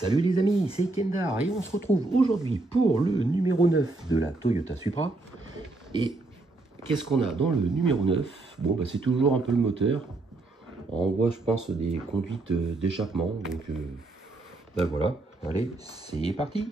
Salut les amis, c'est Kendar et on se retrouve aujourd'hui pour le numéro 9 de la Toyota Supra. Et qu'est-ce qu'on a dans le numéro 9? Bon, bah, c'est toujours un peu le moteur. On voit, je pense, des conduites d'échappement. Donc, ben voilà, allez, c'est parti.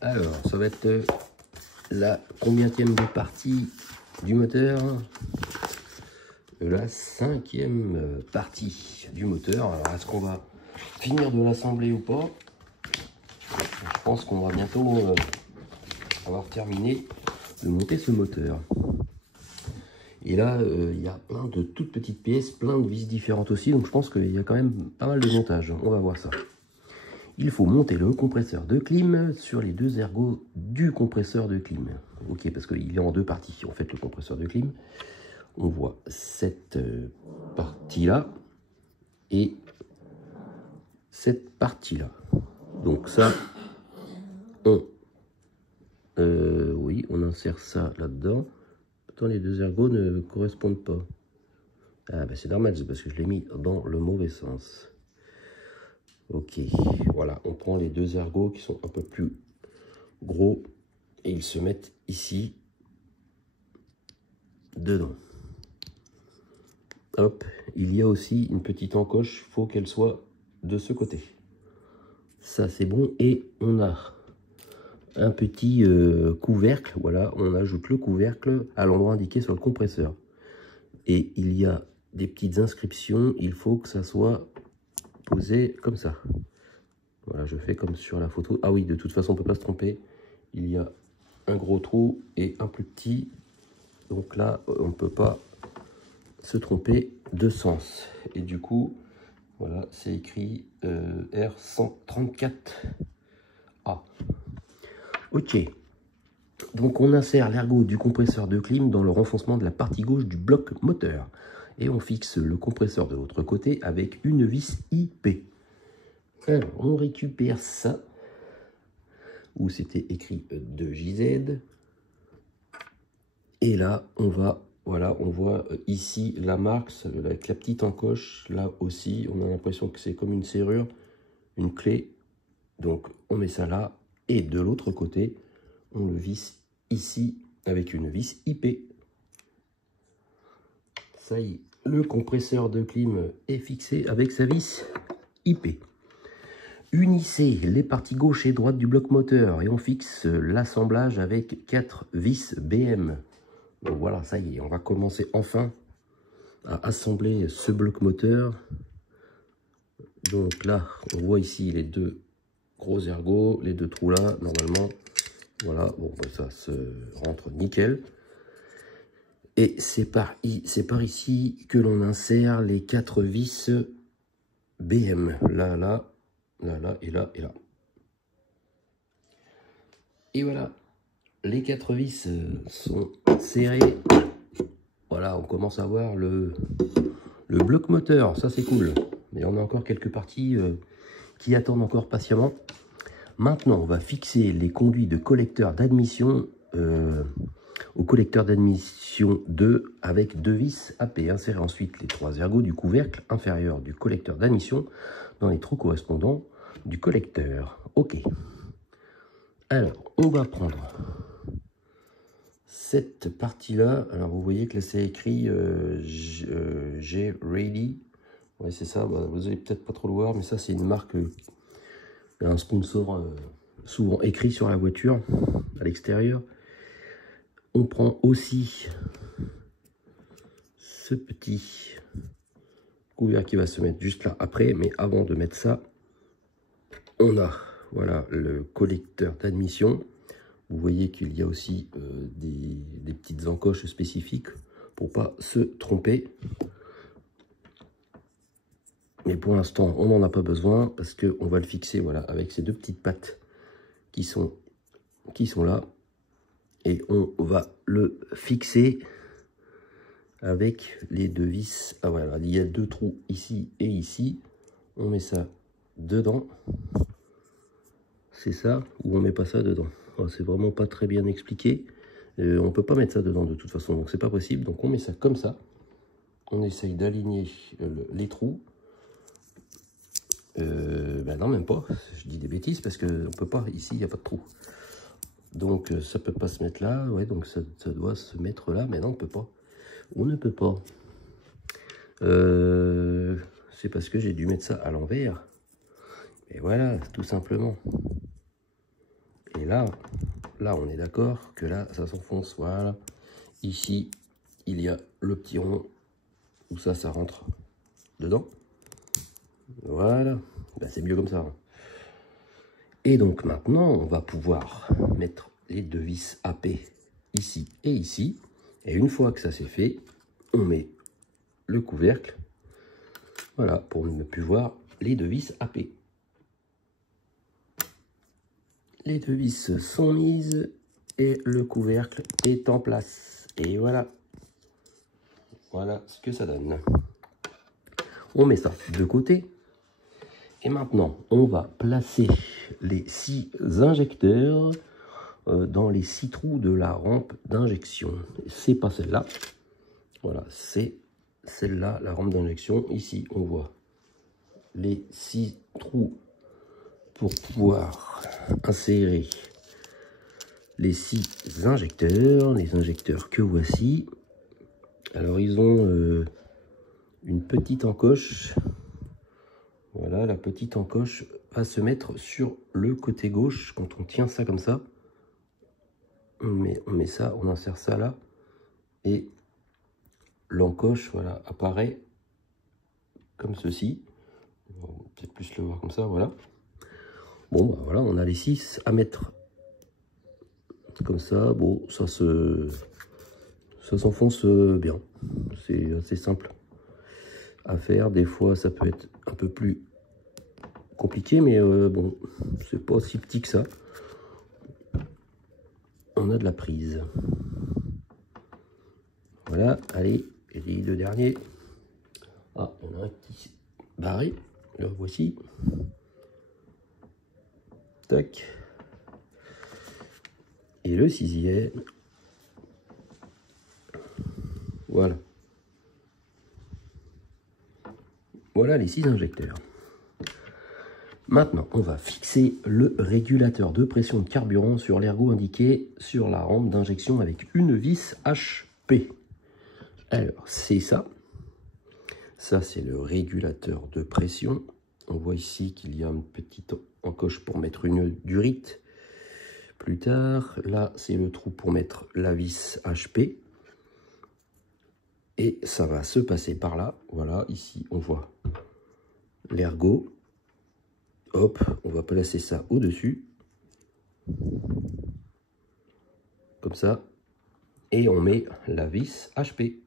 Alors, ça va être la combienième de partie du moteur? La 5e partie du moteur. Alors, est-ce qu'on va finir de l'assembler ou pas? Je pense qu'on va bientôt avoir terminé de monter ce moteur. Et là, il y a plein de toutes petites pièces, plein de vis différentes aussi. Donc, je pense qu'il y a quand même pas mal de montage. On va voir ça. Il faut monter le compresseur de clim sur les deux ergots du compresseur de clim. Ok, parce qu'il est en deux parties. En fait, le compresseur de clim, on voit cette partie-là et cette partie-là. Donc ça, oui, on insère ça là-dedans. Pourtant, les deux ergots ne correspondent pas. Ah, ben c'est normal, c'est parce que je l'ai mis dans le mauvais sens. Ok, voilà, on prend les deux ergots qui sont un peu plus gros et ils se mettent ici, dedans. Hop, il y a aussi une petite encoche, il faut qu'elle soit de ce côté. Ça c'est bon, et on a un petit couvercle, voilà, on ajoute le couvercle à l'endroit indiqué sur le compresseur. Et il y a des petites inscriptions, il faut que ça soit posé comme ça. Voilà, je fais comme sur la photo. Ah oui, de toute façon, on ne peut pas se tromper. Il y a un gros trou et un plus petit. Donc là, on ne peut pas se tromper de sens. Et du coup, voilà, c'est écrit R134A. Ok. Donc on insère l'ergot du compresseur de clim dans le renfoncement de la partie gauche du bloc moteur. Et on fixe le compresseur de l'autre côté avec une vis IP. Alors, on récupère ça, où c'était écrit 2JZ. Et là, on va, voilà, on voit ici la marque, avec la petite encoche. Là aussi, on a l'impression que c'est comme une serrure, une clé. Donc, on met ça là. Et de l'autre côté, on le visse ici, avec une vis IP. Ça y est, le compresseur de clim est fixé avec sa vis IP. Unissez les parties gauche et droite du bloc moteur et on fixe l'assemblage avec 4 vis BM. Donc voilà, ça y est, on va commencer enfin à assembler ce bloc moteur. Donc là, on voit ici les deux gros ergots, les deux trous là, normalement. Voilà, bon, ça se rentre nickel. Et c'est par ici que l'on insère les 4 vis BM. Là, là. Là, là, et là, et là. Et voilà, les 4 vis sont serrées. Voilà, on commence à voir le bloc moteur, ça c'est cool. Mais on a encore quelques parties qui attendent encore patiemment. Maintenant, on va fixer les conduits de collecteur d'admission au collecteur d'admission 2 avec 2 vis AP. Insérez ensuite les 3 ergots du couvercle inférieur du collecteur d'admission dans les trous correspondants du collecteur. Ok. Alors, on va prendre cette partie-là. Alors, vous voyez que là, c'est écrit G Ready. Ouais, c'est ça. Bah, vous allez peut-être pas trop le voir, mais ça, c'est une marque, un sponsor souvent écrit sur la voiture, à l'extérieur. On prend aussi ce petit couvercle qui va se mettre juste là après, mais avant de mettre ça, on a, voilà, le collecteur d'admission. Vous voyez qu'il y a aussi des petites encoches spécifiques pour pas se tromper. Mais pour l'instant, on n'en a pas besoin parce qu'on va le fixer, voilà, avec ces deux petites pattes qui sont là. Et on va le fixer avec les deux vis. Ah voilà, il y a deux trous ici et ici. On met ça dedans. C'est ça, ou on met pas ça dedans. Oh, c'est vraiment pas très bien expliqué. On peut pas mettre ça dedans de toute façon, donc c'est pas possible. Donc on met ça comme ça. On essaye d'aligner les trous. Ben non, même pas. Je dis des bêtises parce qu'on peut pas. Ici, il n'y a pas de trou. Donc ça peut pas se mettre là. Ouais, donc ça doit se mettre là. Mais non, on peut pas. On ne peut pas. C'est parce que j'ai dû mettre ça à l'envers. Et voilà, tout simplement. Et là, on est d'accord que là, ça s'enfonce. Voilà. Ici, il y a le petit rond où ça rentre dedans. Voilà. Ben, c'est mieux comme ça. Et donc maintenant, on va pouvoir mettre les deux vis AP ici et ici. Et une fois que ça c'est fait, on met le couvercle. Voilà, pour ne plus voir les deux vis AP. Les deux vis sont mises et le couvercle est en place. Et voilà. Voilà ce que ça donne. On met ça de côté. Et maintenant, on va placer les 6 injecteurs dans les 6 trous de la rampe d'injection. C'est pas celle-là. Voilà, c'est celle-là, la rampe d'injection. Ici, on voit les 6 trous pour pouvoir insérer les 6 injecteurs. Les injecteurs que voici. Alors, ils ont une petite encoche. Voilà, la petite encoche va se mettre sur le côté gauche. Quand on tient ça comme ça, on met ça, on insère ça là. Et l'encoche, voilà, apparaît comme ceci. On va peut-être plus le voir comme ça, voilà. Bon, bah, voilà, on a les 6 à mettre comme ça. Bon, ça s'enfonce bien. C'est assez simple à faire. Des fois, ça peut être un peu plus compliqué, mais bon, c'est pas si petit que ça. On a de la prise. Voilà, allez, et les deux derniers. Ah, on a un petit barré. Le voici. Tac. Et le 6e. Voilà. Voilà les 6 injecteurs. Maintenant, on va fixer le régulateur de pression de carburant sur l'ergot indiqué sur la rampe d'injection avec une vis HP. Alors, c'est ça. Ça, c'est le régulateur de pression. On voit ici qu'il y a une petite encoche pour mettre une durite. Plus tard, là, c'est le trou pour mettre la vis HP. Et ça va se passer par là. Voilà, ici, on voit l'ergot. Hop, on va placer ça au-dessus. Comme ça. Et on met la vis HP.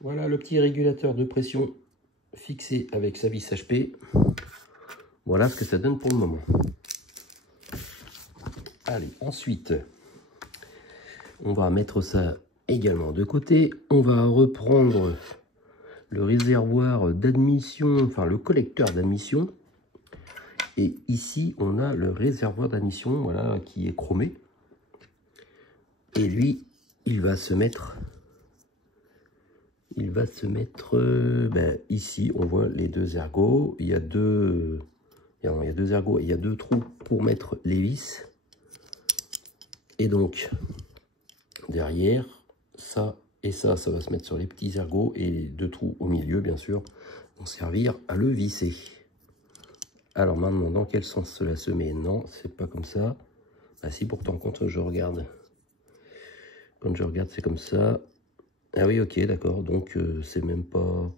Voilà le petit régulateur de pression fixé avec sa vis HP. Voilà ce que ça donne pour le moment. Allez, ensuite, on va mettre ça également de côté. On va reprendre le réservoir d'admission, enfin le collecteur d'admission. Et ici, on a le réservoir d'admission, voilà, qui est chromé. Et lui, il va se mettre ben, ici, on voit les deux ergots. Il y a deux ergots, il y a deux trous pour mettre les vis. Et donc, derrière, ça et ça va se mettre sur les petits ergots. Et les deux trous au milieu, bien sûr, vont servir à le visser. Alors maintenant, dans quel sens cela se met? Non, c'est pas comme ça. Ah si, pourtant, quand je regarde, c'est comme ça. Ah oui, ok, d'accord. Donc, c'est même pas...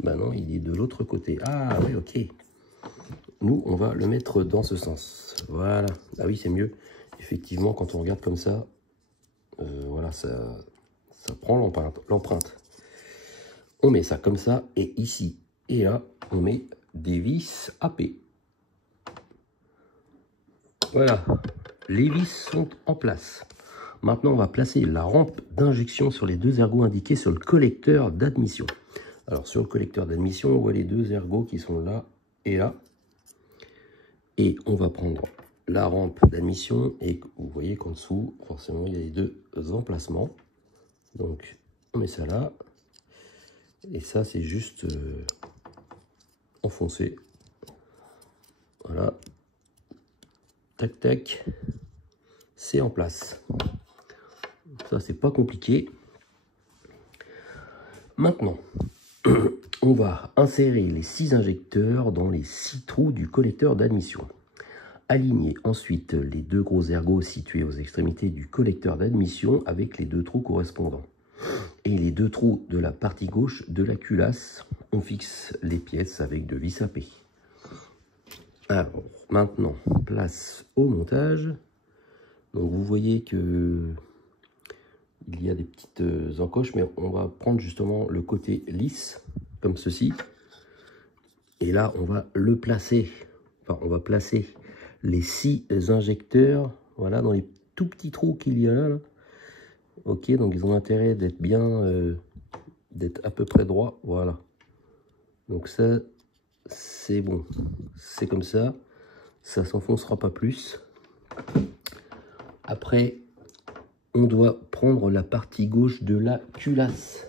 Bah non, il est de l'autre côté. Ah oui, ok. Nous, on va le mettre dans ce sens. Voilà. Ah oui, c'est mieux. Effectivement, quand on regarde comme ça, voilà, ça prend l'empreinte. On met ça comme ça. Et ici et là, on met des vis AP. Voilà, les vis sont en place. Maintenant, on va placer la rampe d'injection sur les deux ergots indiqués sur le collecteur d'admission. Alors, sur le collecteur d'admission, on voit les deux ergots qui sont là et là. Et on va prendre la rampe d'admission et vous voyez qu'en dessous, forcément, il y a les deux emplacements. Donc, on met ça là. Et ça, c'est juste enfoncé. Voilà. Tac, tac. C'est en place. Ça, c'est pas compliqué. Maintenant, on va insérer les 6 injecteurs dans les 6 trous du collecteur d'admission. Aligner ensuite les deux gros ergots situés aux extrémités du collecteur d'admission avec les deux trous correspondants. Et les deux trous de la partie gauche de la culasse, on fixe les pièces avec de vis à P. Alors, maintenant, place au montage. Donc, vous voyez que il y a des petites encoches, mais on va prendre justement le côté lisse, comme ceci. Et là, on va le placer. Enfin, on va placer les 6 injecteurs, voilà, dans les tout petits trous qu'il y a là. Ok, donc ils ont intérêt d'être bien, d'être à peu près droit, voilà. Donc ça, c'est bon, c'est comme ça s'enfoncera pas plus. Après, on doit prendre la partie gauche de la culasse.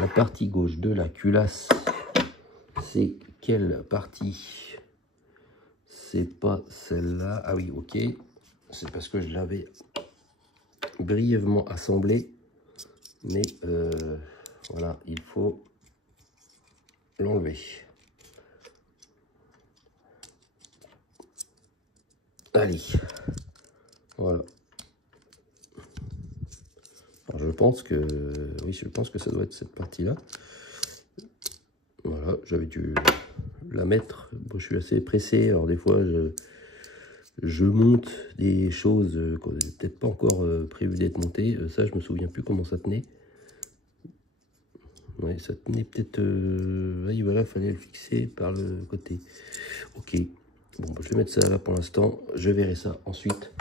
La partie gauche de la culasse, c'est quelle partie? C'est pas celle-là. Ah oui, ok. C'est parce que je l'avais brièvement assemblé. Mais voilà, il faut l'enlever. Allez. Voilà. Alors, je pense que... Oui, je pense que ça doit être cette partie-là. Voilà, j'avais dû la mettre. Bon, je suis assez pressé. Alors, des fois, je monte des choses qu'on n'avait peut-être pas encore prévu d'être montées. Ça, je me souviens plus comment ça tenait. Ouais, ça tenait peut-être... oui, voilà, il fallait le fixer par le côté. Ok. Bon, je vais mettre ça là pour l'instant. Je verrai ça ensuite.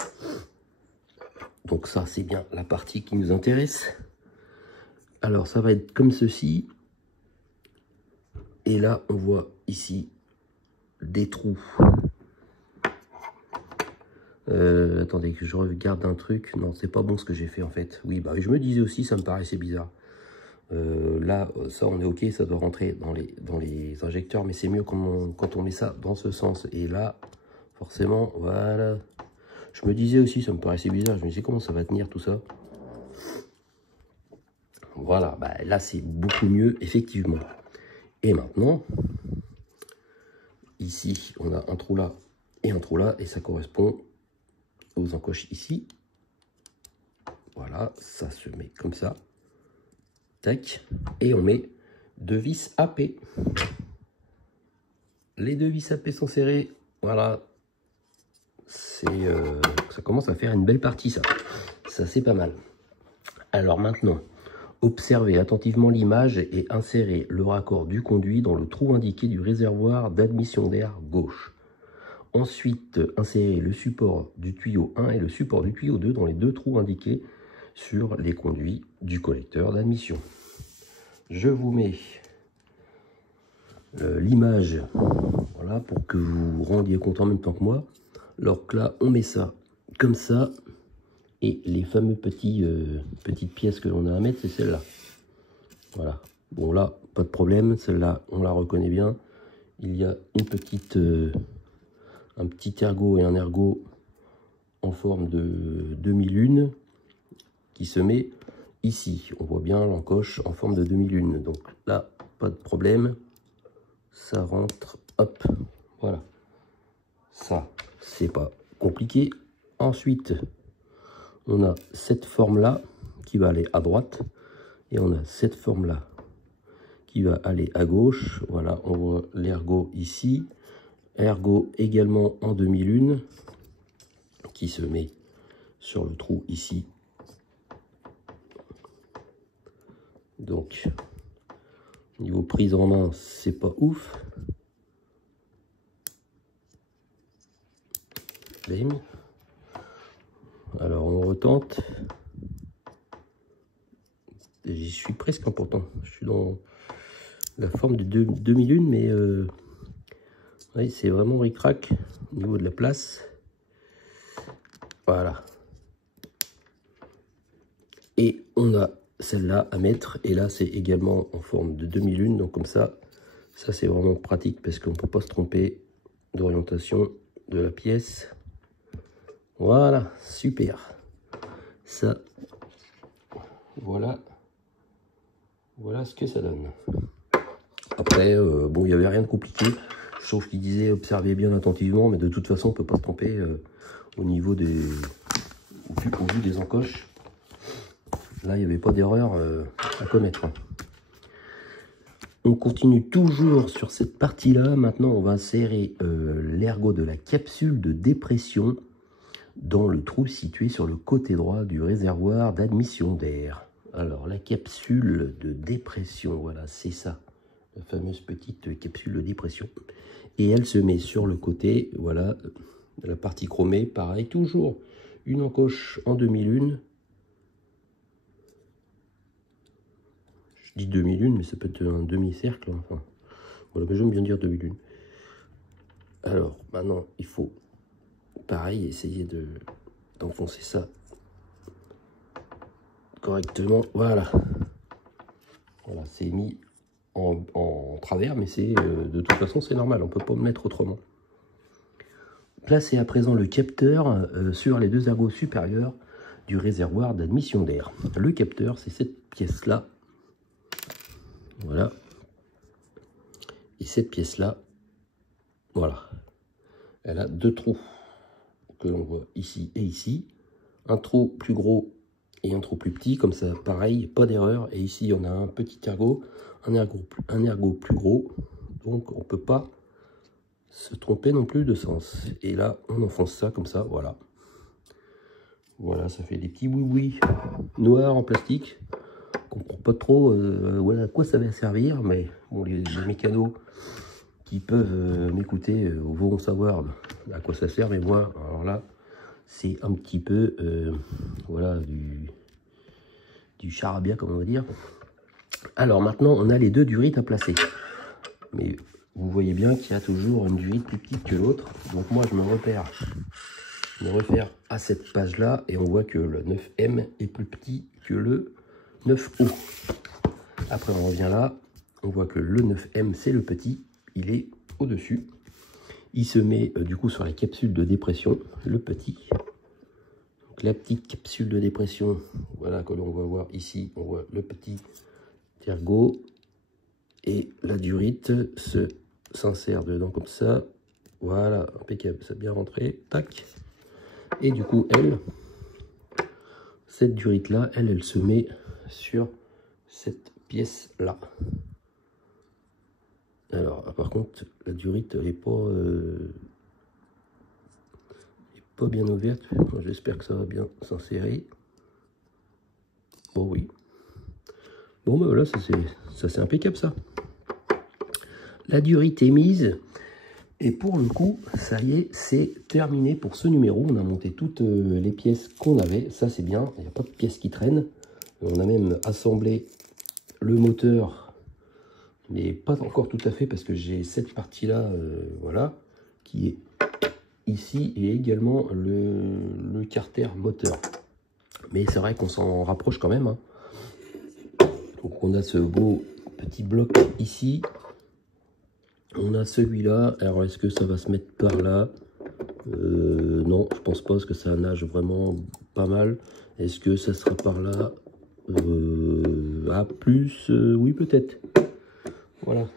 Donc ça, c'est bien la partie qui nous intéresse. Alors, ça va être comme ceci. Et là, on voit ici des trous. Attendez que je regarde un truc. Non, c'est pas bon ce que j'ai fait en fait. Oui, bah je me disais aussi, ça me paraissait bizarre. Là, ça on est ok, ça doit rentrer dans les injecteurs, mais c'est mieux quand on met ça dans ce sens. Et là, forcément, voilà. Je me disais aussi, ça me paraissait bizarre. Je me disais comment ça va tenir tout ça. Voilà, bah, là c'est beaucoup mieux, effectivement. Et maintenant, ici, on a un trou là et un trou là, et ça correspond aux encoches ici. Voilà, ça se met comme ça. Tac. Et on met 2 vis AP. Les 2 vis AP sont serrées. Voilà. Ça commence à faire une belle partie, ça. Ça, c'est pas mal. Alors maintenant, observez attentivement l'image et insérez le raccord du conduit dans le trou indiqué du réservoir d'admission d'air gauche. Ensuite, insérez le support du tuyau 1 et le support du tuyau 2 dans les deux trous indiqués sur les conduits du collecteur d'admission. Je vous mets l'image, voilà, pour que vous vous rendiez compte en même temps que moi. Alors que là, on met ça comme ça, et les fameux petites pièces que l'on a à mettre, c'est celle-là. Voilà. Bon là, pas de problème, celle-là, on la reconnaît bien. Il y a une petite, un petit ergot et un ergot en forme de demi-lune qui se met ici. On voit bien l'encoche en forme de demi-lune. Donc là, pas de problème. Ça rentre, hop, voilà. Ça, c'est pas compliqué. Ensuite, on a cette forme-là qui va aller à droite. Et on a cette forme-là qui va aller à gauche. Voilà, on voit l'ergot ici. Ergot également en demi-lune qui se met sur le trou ici. Donc, niveau prise en main, c'est pas ouf. flemme. Alors on retente. J'y suis presque pourtant. Je suis dans la forme de demi-lune, mais oui, c'est vraiment ric-rac au niveau de la place. Voilà. Et on a celle-là à mettre. Et là, c'est également en forme de demi-lune. Donc comme ça c'est vraiment pratique parce qu'on ne peut pas se tromper d'orientation de la pièce. Voilà, super. Ça, voilà ce que ça donne. Après, bon, il n'y avait rien de compliqué, sauf qu'il disait observez bien attentivement, mais de toute façon, on ne peut pas se tromper au niveau des, au vu des encoches. Là, il n'y avait pas d'erreur à commettre. On continue toujours sur cette partie-là. Maintenant, on va insérer l'ergot de la capsule de dépression dans le trou situé sur le côté droit du réservoir d'admission d'air. Alors, la capsule de dépression, voilà, c'est ça. La fameuse petite capsule de dépression. Et elle se met sur le côté, voilà, de la partie chromée. Pareil, toujours une encoche en demi-lune. Je dis demi-lune, mais ça peut être un demi-cercle. Enfin, voilà, mais j'aime bien dire demi-lune. Alors, maintenant, il faut, pareil, essayer d'enfoncer ça correctement. Voilà. Voilà, c'est mis en travers, mais c'est de toute façon, c'est normal. On ne peut pas le mettre autrement. Placez à présent le capteur sur les deux ergots supérieurs du réservoir d'admission d'air. Le capteur, c'est cette pièce-là. Voilà. Et cette pièce-là, voilà. Elle a deux trous que l'on voit ici et ici. Un trou plus gros et un trou plus petit. Comme ça, pareil, pas d'erreur. Et ici, on a un petit ergot, un ergot plus gros. Donc, on ne peut pas se tromper non plus de sens. Et là, on enfonce ça comme ça, voilà. Voilà, ça fait des petits oui-oui noirs en plastique. On ne comprend pas trop à quoi ça va servir, mais bon, les mécanos qui peuvent m'écouter vont savoir à quoi ça sert. Mais moi, alors là, c'est un petit peu voilà, du charabia, comme on va dire. Alors maintenant, on a les deux durites à placer. Mais vous voyez bien qu'il y a toujours une durite plus petite que l'autre. Donc moi, je me réfère à cette page-là et on voit que le 9M est plus petit que le 9O. Après, on revient là. On voit que le 9M, c'est le petit. Il est au-dessus. Il se met du coup sur la capsule de dépression, le petit. Donc, la petite capsule de dépression, voilà, que l'on va voir ici. On voit le petit ergot. Et la durite s'insère dedans comme ça. Voilà, impeccable, ça a bien rentré. Tac. Et du coup, cette durite-là, elle se met sur cette pièce-là. Alors, par contre, la durite, elle n'est pas bien ouverte. J'espère que ça va bien s'insérer. Bon, oui. Bon, ben voilà, ça c'est impeccable, ça. La durite est mise. Et pour le coup, ça y est, c'est terminé pour ce numéro. On a monté toutes les pièces qu'on avait. Ça, c'est bien. Il n'y a pas de pièces qui traînent. On a même assemblé le moteur, mais pas encore tout à fait parce que j'ai cette partie-là, voilà, qui est ici et également le carter moteur. Mais c'est vrai qu'on s'en rapproche quand même. Hein. Donc on a ce beau petit bloc ici. On a celui-là. Alors est-ce que ça va se mettre par là? Non, je pense pas parce que ça nage vraiment pas mal. Est-ce que ça sera par là? Plus, oui peut-être. Voilà.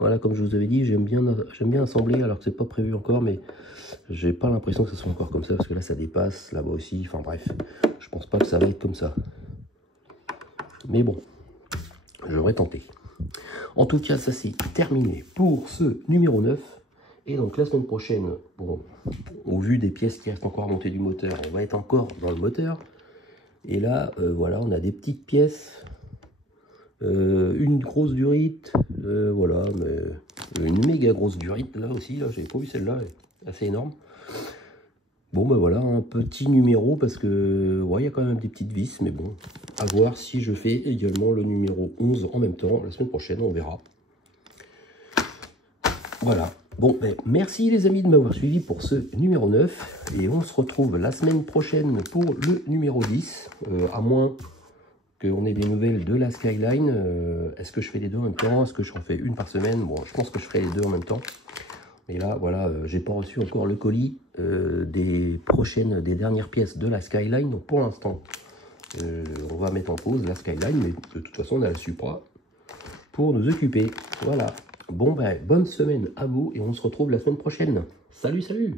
Voilà, comme je vous avais dit, j'aime bien assembler alors que c'est pas prévu encore, mais j'ai pas l'impression que ça soit encore comme ça parce que là ça dépasse, là-bas aussi. Enfin bref, je pense pas que ça va être comme ça. Mais bon, j'aurais tenté. En tout cas, ça c'est terminé pour ce numéro 9. Et donc la semaine prochaine, bon, au vu des pièces qui restent encore à monter du moteur, on va être encore dans le moteur. Et là, voilà, on a des petites pièces, une grosse durite, voilà, mais une méga grosse durite là aussi. Là, j'avais pas vu celle-là, assez énorme. Bon ben voilà, un petit numéro parce que ouais, il y a quand même des petites vis, mais bon, à voir si je fais également le numéro 11 en même temps. La semaine prochaine, on verra. Voilà. Bon, ben, merci les amis de m'avoir suivi pour ce numéro 9. Et on se retrouve la semaine prochaine pour le numéro 10. À moins qu'on ait des nouvelles de la Skyline. Est-ce que je fais les deux en même temps? Est-ce que j'en fais une par semaine? Bon, je pense que je ferai les deux en même temps. Et là, voilà, j'ai pas reçu encore le colis des dernières pièces de la Skyline. Donc pour l'instant, on va mettre en pause la Skyline, mais de toute façon, on a la Supra pour nous occuper. Voilà. Bon, ben, bonne semaine à vous et on se retrouve la semaine prochaine. Salut, salut!